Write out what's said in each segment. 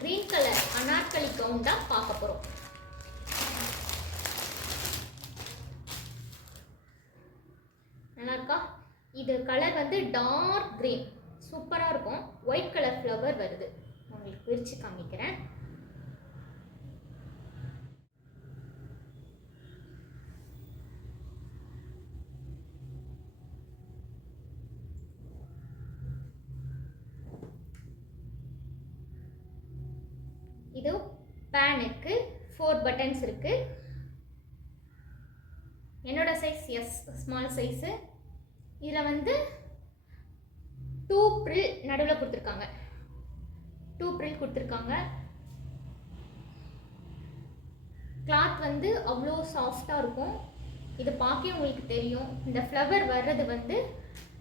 Green colour Anarkali gown தான் பார்க்க போகிறோம். நல்லா இருக்கா? இது கலர் வந்து டார்க் க்ரீன், சூப்பராக இருக்கும். ஒயிட் கலர் ஃப்ளவர் வருது. உங்களுக்கு பிரித்து காமிக்கிறேன். இது பேனுக்கு 4 பட்டன்ஸ் இருக்கு. என்னோட சைஸ் எஸ், ஸ்மால் சைஸு. இதில் வந்து 2 ப்ரில் நடுவில் கொடுத்துருக்காங்க. 2 ப்ரில் கொடுத்துருக்காங்க. கிளாத் வந்து அவ்வளோ சாஃப்டாக இருக்கும். இது பார்க்க உங்களுக்கு தெரியும். இந்த ஃப்ளவர் வர்றது வந்து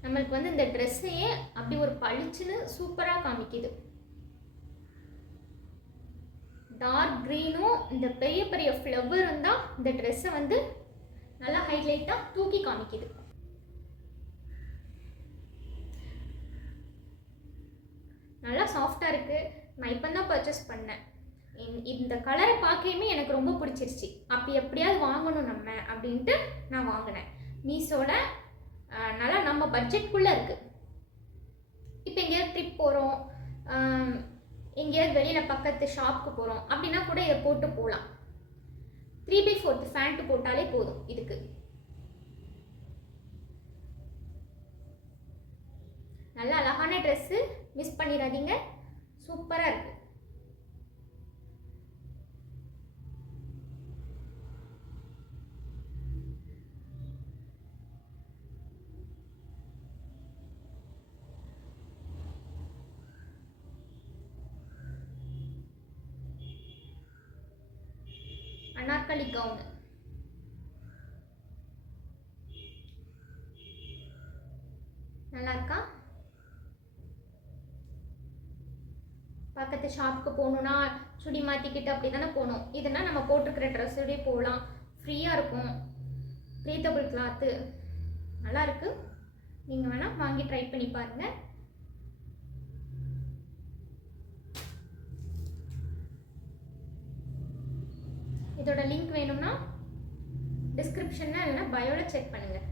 நம்மளுக்கு வந்து இந்த ட்ரெஸ்ஸையே அப்படி ஒரு பளிச்சுன்னு சூப்பராக காமிக்குது. டார்க் க்ரீனும் இந்த பெரிய பெரிய ஃப்ளவரும் தான் இந்த ட்ரெஸ்ஸை வந்து நல்லா ஹைலைட்டாக தூக்கி காமிக்குது. நல்லா சாஃப்டாக இருக்குது. நான் இப்போ தான் பர்ச்சேஸ் பண்ணேன். இந்த கலரை பார்க்கையுமே எனக்கு ரொம்ப பிடிச்சிருச்சு. அப்படி எப்படியாவது வாங்கணும் நம்ம அப்படின்ட்டு நான் வாங்கினேன். மீஷோல நல்லா நம்ம பட்ஜெட்குள்ளே இருக்குது. இப்போ எங்கேயாவது ட்ரிப் போகிறோம், எங்கேயாவது வெளியில் பக்கத்து ஷாப்புக்கு போகிறோம் அப்படின்னா கூட இதை போட்டு போகலாம். 3/4 ஃபேண்ட் போட்டாலே போதும். இதுக்கு நல்ல அழகான ட்ரெஸ்ஸு, மிஸ் பண்ணிடாதீங்க. சூப்பராக இருக்குது. அனார்கலி கவுன் நல்லா இருக்கா? பக்கத்து ஷாப்புக்கு போகணுன்னா சுடி மாற்றிக்கிட்டு அப்படி தானே போகணும். இதுனா நம்ம போட்டிருக்கிற ட்ரெஸ்ஸோடய போகலாம். ஃப்ரீயாக இருக்கும். ப்ரீத்தபிள் கிளாத்து நல்லா இருக்கு. நீங்கள் வேணால் வாங்கி ட்ரை பண்ணி பாருங்கள். இதோட லிங்க் வேணும்னா டிஸ்கிரிப்ஷனில் இல்லைன்னா பயோவில் செக் பண்ணுங்கள்.